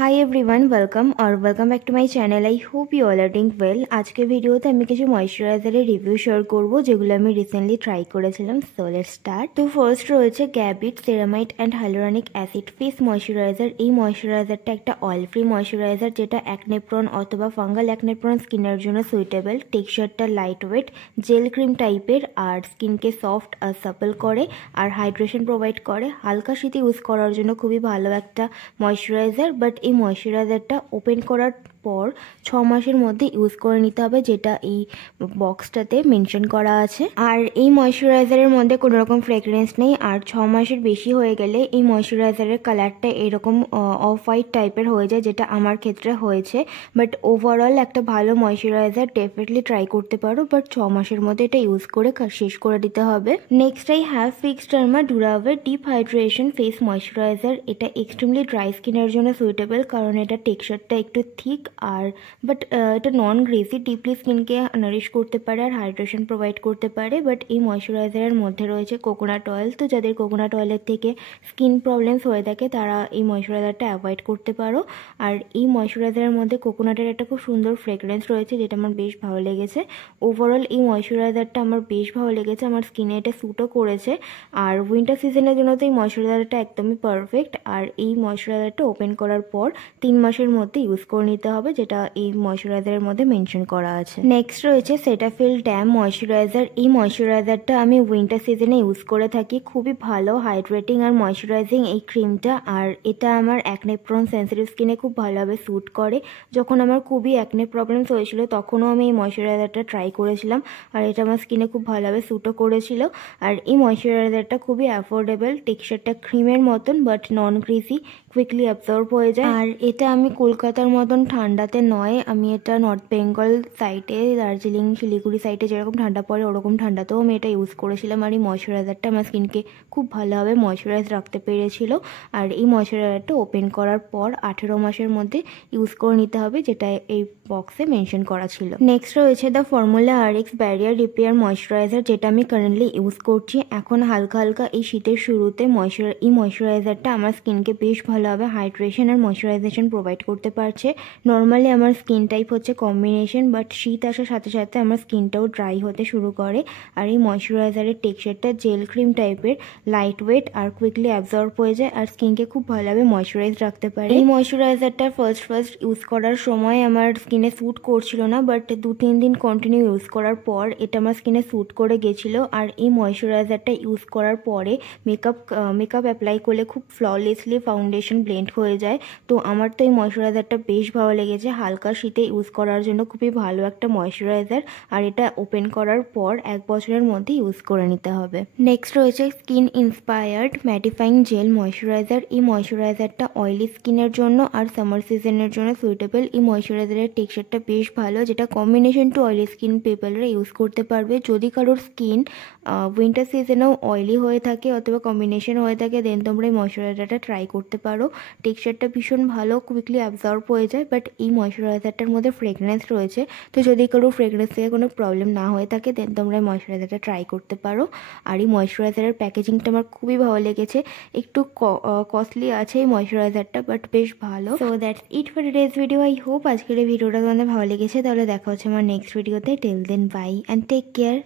Hi everyone, welcome back to my channel. I hope you all are doing well. আজকে ভিডিওতে আমি কিছু ময়শ্চারাইজারের review share করব যেগুলো আমি রিসেন্টলি ট্রাই করেছিলাম। So let's start. তো ফার্স্ট রয়েছে Gabit ceramide and hyaluronic acid face moisturizer. এই ময়শ্চারাইজারটা একটা অয়েল ফ্রি ময়শ্চারাইজার যেটা অ্যাকনে প্রন অথবা ফাঙ্গাল অ্যাকনে প্রন স্কিনের জন্য সুইটেবল। টেক্সচারটা লাইট ওয়েট জেল ক্রিম টাইপের আর স্কিনকে সফট আর সাপল করে আর হাইড্রেশন প্রোভাইড করে। হালকা শীতে ইউজ করার জন্য খুবই ভালো একটা ময়শ্চারাইজার। বাট এই ময়শ্চারাইজারটা ওপেন করার পর 6 মাসের মধ্যে ইউজ করে নিতে হবে, যেটা এই বক্সটাতে মেনশন করা আছে। আর এই ময়শ্চারাইজারের মধ্যে কোনো রকম ফ্রেগরেন্স নেই। আর 6 মাসের বেশি হয়ে গেলে এই ময়শ্চারাইজারের কালারটা এরকম অফ হোয়াইট টাইপের হয়ে যায়, যেটা আমার ক্ষেত্রে হয়েছে। বাট ওভারঅল একটা ভালো ময়শ্চারাইজার, ডেফিনেটলি ট্রাই করতে পারো। বাট 6 মাসের মধ্যে এটা ইউজ করে শেষ করে দিতে হবে। Next I have Fixderma ডুরাভের ডিপ হাইড্রেশন ফেস ময়শ্চারাইজার। এটা এক্সট্রিমলি ড্রাই স্কিনের জন্য সুইটেবল, কারণ এটা টেক্সচারটা একটু থিক আর এটা নন গ্রেসি, ডিপলি স্কিনকে নারিশ করতে পারে আর হাইড্রেশন প্রোভাইড করতে পারে। বাট এই ময়শ্চারাইজারের মধ্যে রয়েছে কোকোনাট অয়েল, তো যাদের কোকোনাট অয়েলের থেকে স্কিন প্রবলেমস হয়ে থাকে তারা এই ময়শ্চারাইজারটা অ্যাভয়েড করতে পারো। আর এই ময়শ্চারাইজারের মধ্যে কোকোনাটের একটা খুব সুন্দর ফ্রেগরেন্স রয়েছে, যেটা আমার বেশ ভালো লেগেছে। ওভারঅল এই ময়শ্চারাইজারটা আমার বেশ ভালো লেগেছে, আমার স্কিনে এটা স্যুটও করেছে। আর উইন্টার সিজনের জন্য তো এই ময়শ্চারাইজারটা একদমই পারফেক্ট। আর এই ময়শ্চারাইজারটা ওপেন করার পর 3 মাসের মধ্যে ইউজ করে নিতে হবে, যেটা এই ময়শ্চারাইজারের মধ্যে মেনশন করা আছে। নেক্সট রয়েছে সেটাফিল ড্যাম ময়শ্চারাইজার। এই ময়শ্চারাইজারটা আমি উইন্টার সিজনে ইউজ করে থাকি। খুবই ভালো হাইড্রেটিং আর ময়শ্চারাইজিং এই ক্রিমটা। আর এটা আমার অ্যাকনে প্রোন সেন্সিটিভ স্কিনে খুব ভালোভাবে স্যুট করে। যখন আমার খুবই অ্যাকনে প্রবলেমস হয়েছিল তখনও আমি এই ময়শ্চারাইজারটা ট্রাই করেছিলাম, আর এটা আমার স্কিনে খুব ভালোভাবে স্যুটও করেছিল। আর এই ময়শ্চারাইজারটা খুবই অ্যাফোর্ডেবল, টেক্সচারটা ক্রিমের মতন but non greasy, quickly absorb হয়ে যায়। আর এটা আমি কলকাতার মতন ঠান্ডাতে নয়, আমি এটা নর্থ বেঙ্গল সাইডে, দার্জিলিং শিলিগুড়ি সাইডে যেরকম ঠান্ডা পড়ে ওরকম ঠান্ডাতেও আমি এটা ইউজ করেছিলাম। আর এই ময়শ্চারাইজারটা আমার স্কিনকে খুব ভালোভাবে ময়শ্চারাইজ রাখতে পেরেছিল। আর এই ময়শ্চারাইজারটা ওপেন করার পর 18 মাসের মধ্যে ইউজ করে নিতে হবে, যেটা এই বক্সে মেনশন করা ছিল। নেক্সট রয়েছে the formula RX barrier repair moisturiser, যেটা আমি কারেন্টলি ইউজ করছি। এখন হালকা হালকা এই শীতের শুরুতে এই ময়শ্চারাইজারটা আমার স্কিনকে বেশ ভালোভাবে হাইড্রেশন আর ময়শ্চারাইজেশন প্রোভাইড করতে পারছে। নর্মালি আমার স্কিন টাইপ হচ্ছে কম্বিনেশন, বাট শীত আসার সাথে সাথে আমার স্কিনটাও ড্রাই হতে শুরু করে। আর এই ময়শ্চারাইজারের টেক্সচারটা জেল ক্রিম টাইপের, লাইট ওয়েট আর কুইকলি অ্যাবজর্ব হয়ে যায় আর স্কিনকে খুব ভালোভাবে ময়শ্চারাইজ রাখতে পারে। এই ময়শ্চারাইজারটা ফার্স্ট ইউজ করার সময় আমার স্কিনে স্যুট করছিল না, বাট 2-3 দিন কন্টিনিউ ইউজ করার পর এটা আমার স্কিনে স্যুট করে গেছিল। আর এই ময়শ্চারাইজারটা ইউজ করার পরে মেকআপ অ্যাপ্লাই করলে খুব ফ্ললেসলি ফাউন্ডেশন ব্লেন্ড হয়ে যায়। তো আমার তো এই ময়শ্চারাইজারটা বেশ ভালো লেগেছে, হালকা শীতে ইউজ করার জন্য খুবই ভালো একটা ময়শ্চারাইজার। আর এটা ওপেন করার পর 1 বছরের মধ্যে ইউজ করে নিতে হবে। নেক্সট রয়েছে skin inspired mattifying jail moisturiser. এই ময়শ্চারাইজারটা অয়েলি স্কিনের জন্য আর সামার সিজনের জন্য সুইটেবল। এই ময়শ্চারাইজারের টেক্সচারটা বেশ ভালো, যেটা কম্বিনেশন টু অয়েলি স্কিন পিপলরা ইউজ করতে পারবে। যদি কারোর স্কিন উইন্টার সিজনেও অয়েলি হয়ে থাকে অথবা কম্বিনেশন হয়ে থাকে, দেন তোমরা এই ময়শ্চারাইজারটা ট্রাই করতে পারো। টেক্সচারটা ভীষণ ভালো, কুইকলি অ্যাবজর্ব হয়ে যায়। বাট এই ময়শ্চারাইজারটার মধ্যে ফ্রেগরেন্স রয়েছে, তো যদি কারো ফ্রেগরেন্স থেকে কোনো প্রবলেম না হয়ে থাকে দেন তোমরা এই ময়শ্চারাইজারটা ট্রাই করতে পারো। আর এই ময়শ্চারাইজারের প্যাকেজিংটা আমার খুবই ভালো লেগেছে। একটু কস্টলি আছে এই ময়শ্চারাইজারটা, বাট বেশ ভালো। So that's it for today's video. I hope আজকের এই ভিডিওটা তোমাদের ভালো লেগেছে। তাহলে দেখা হচ্ছে আমার নেক্সট ভিডিওতে। Till then bye and take care.